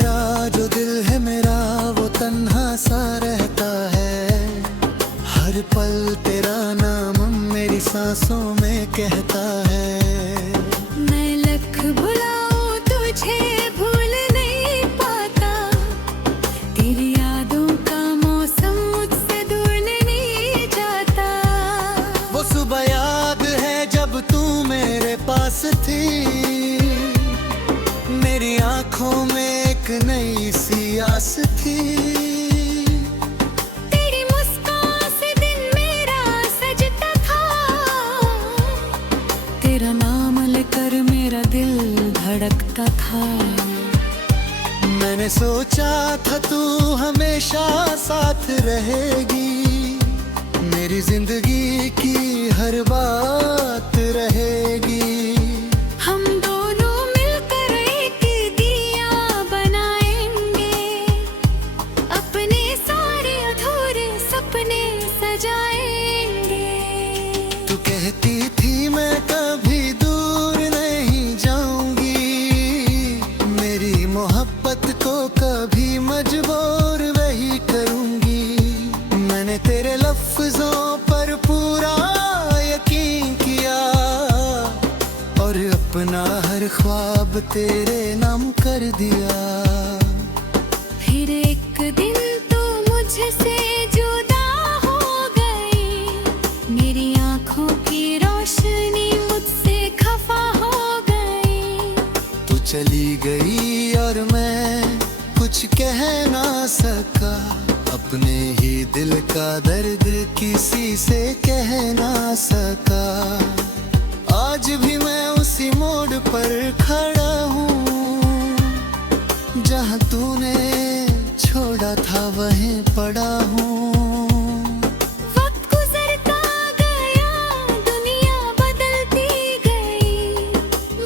तेरा जो दिल है मेरा वो तन्हा सा रहता है। हर पल तेरा नाम मेरी सांसों में कहता है। मैं लख भुलाऊं तुझे भूल नहीं पाता, तेरी यादों का मौसम मुझसे दूर नहीं जाता। वो सुबह याद है जब तू मेरे पास थी, मेरी आंखों में एक नई सी आस थी। तेरी मुस्कान से दिन मेरा सजता था, तेरा नाम लेकर मेरा दिल धड़कता था। मैंने सोचा था तू हमेशा साथ रहेगी, मेरी जिंदगी की हर बात रहेगी। हम दोनों मिलकर एक दिया बनाएंगे, अपने सारे अधूरे सपने सजाएंगे। तू कहती थी मैं कभी दूर नहीं जाऊंगी, मेरी मोहब्बत को कभी मजबूर वही करूंगी। मैंने तेरे लफ्जों पर पूरा यकीन किया, और अपना हर ख्वाब तेरे नाम कर दिया। फिर एक दिन तू मुझसे जुदा हो गई, मेरी आंखों की रोशनी मुझसे खफा हो गई। तू चली गई और मैं कुछ कह ना सका, अपने ही दिल का दर्द किसी से कह ना सका। आज भी मैं उसी मोड़ पर खड़ा हूँ, जहाँ तूने छोड़ा था वहीं पड़ा हूँ। वक्त गुजरता गया, दुनिया बदलती गई,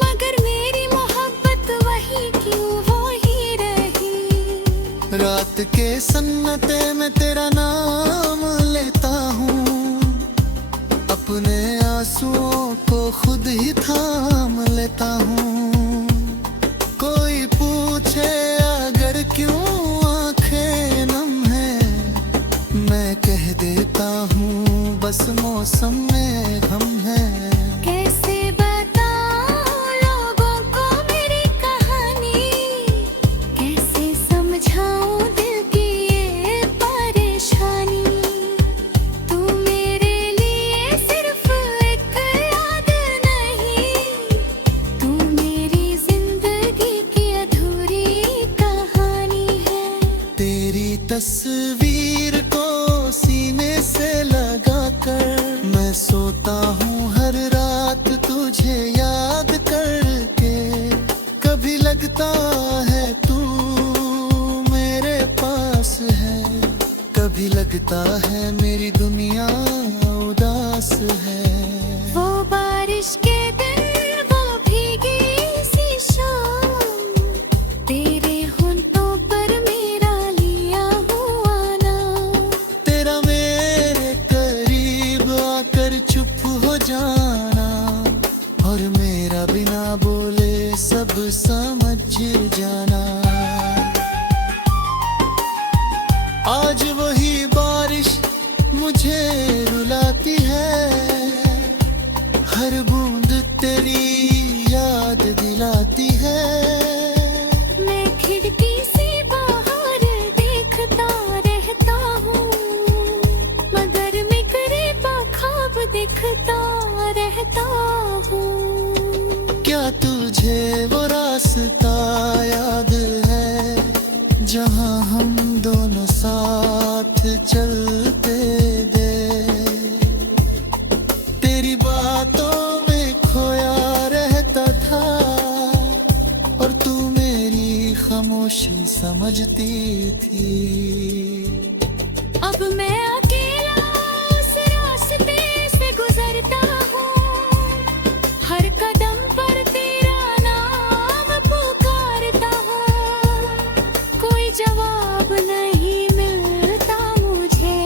मगर मेरी मोहब्बत वही क्यों हो ही रही। रात के सन्नाटे में तेरा नाम लेता हूँ, अपने आंसुओं को खुद ही थाम लेता हूँ। कोई पूछे अगर क्यों आंखें नम है, मैं कह देता हूँ बस मौसम में गम है। कैसे बताऊं लोगों को मेरी कहानी, कैसे समझाऊं दिल की ये परेशानी। तू मेरे लिए सिर्फ एक याद नहीं, तू मेरी जिंदगी की अधूरी कहानी है। तेरी तस्वीर को सीने से लगाकर मैं सोता हूँ हर रात तुझे याद करके। कभी लगता है तू मेरे पास है, कभी लगता है मेरी दुनिया उदास है। वो बारिश के दिन, वो भीगी सी शाम, तेरे होंठों पर मेरा लिया हुआ नाम। तेरा मेरे करीब आकर चुप हो जाना, और मेरा बिना बोले सब समझ जाना। आज वही बारिश मुझे रुलाती है, हर बूंद तेरी याद दिलाती है। मैं खिड़की से बाहर देखता रहता हूँ, मगर मैं करीबा ख्वाब देखता रहता हूँ। क्या तुझे वो रास्ता याद है, जहाँ हम दोनों साथ चलते थे। तेरी बातों में खोया रहता था, और तू मेरी खामोशी समझती थी। अब मैं अकेला उस रास्ते से गुजरता हूँ, हर कदम पर तेरा नाम पुकारता हूँ। कोई जवाब नहीं मिलता मुझे,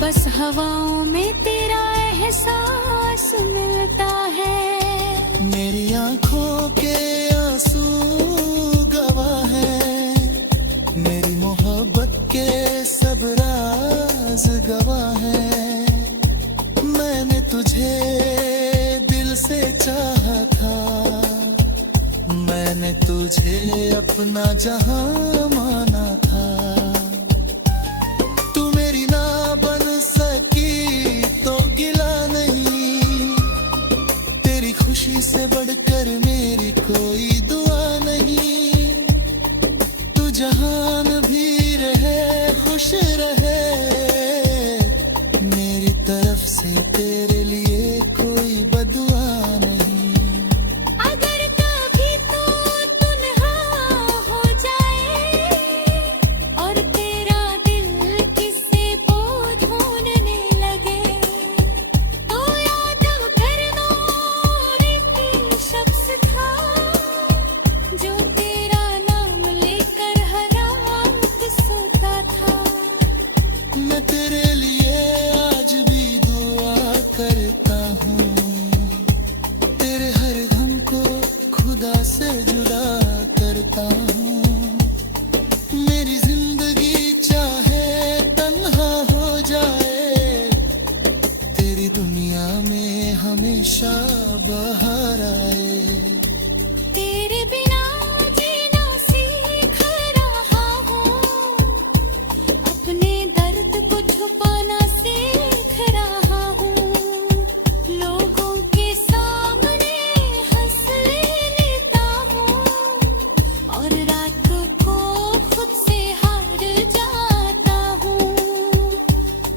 बस हवाओं में तेरा एहसास मिलता है। मेरी आंखों के आंसू अपना जहां माना था। तू मेरी ना बन सकी तो गिला नहीं, तेरी खुशी से बढ़कर मेरी कोई दुआ नहीं। तू जहान भी रहे खुश रहे, मेरी तरफ से तेरे लिए कोई बदुआ नहीं। अगर कभी तू तन्हा हो जाए और तेरा दिल किसी को ढूंढने लगे, तो याद करना एक शख्स था जो तेरा नाम लेकर हर रात सोता था। मैं तेरे लिए आज भी दुआ करता हूँ, तेरे हर गम को खुदा से जुदा करता हूँ। मेरी जिंदगी चाहे तन्हा हो जाए, तेरी दुनिया में हमेशा बहार आए। तेरे बिना जीना सीख रहा हूँ, अपने दर्द को छुपाना सीख रहा हूँ। लोगों के सामने हंस लेता हूँ और रात को खुद से हार जाता हूँ।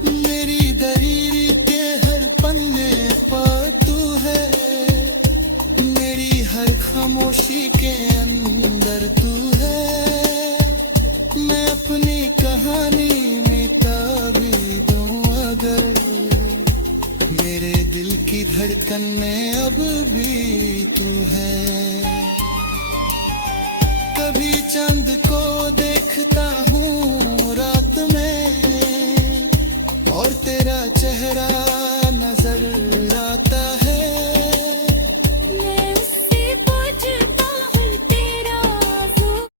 मेरी दरीरी के हर पन्ने पर तू है, मेरी हर खामोशी के अंदर तू है। मैं अपनी कहानी मिटा भी दूं अगर, मेरे दिल की धड़कन में अब भी तू है। कभी चांद को देखता हूँ रात में और तेरा चेहरा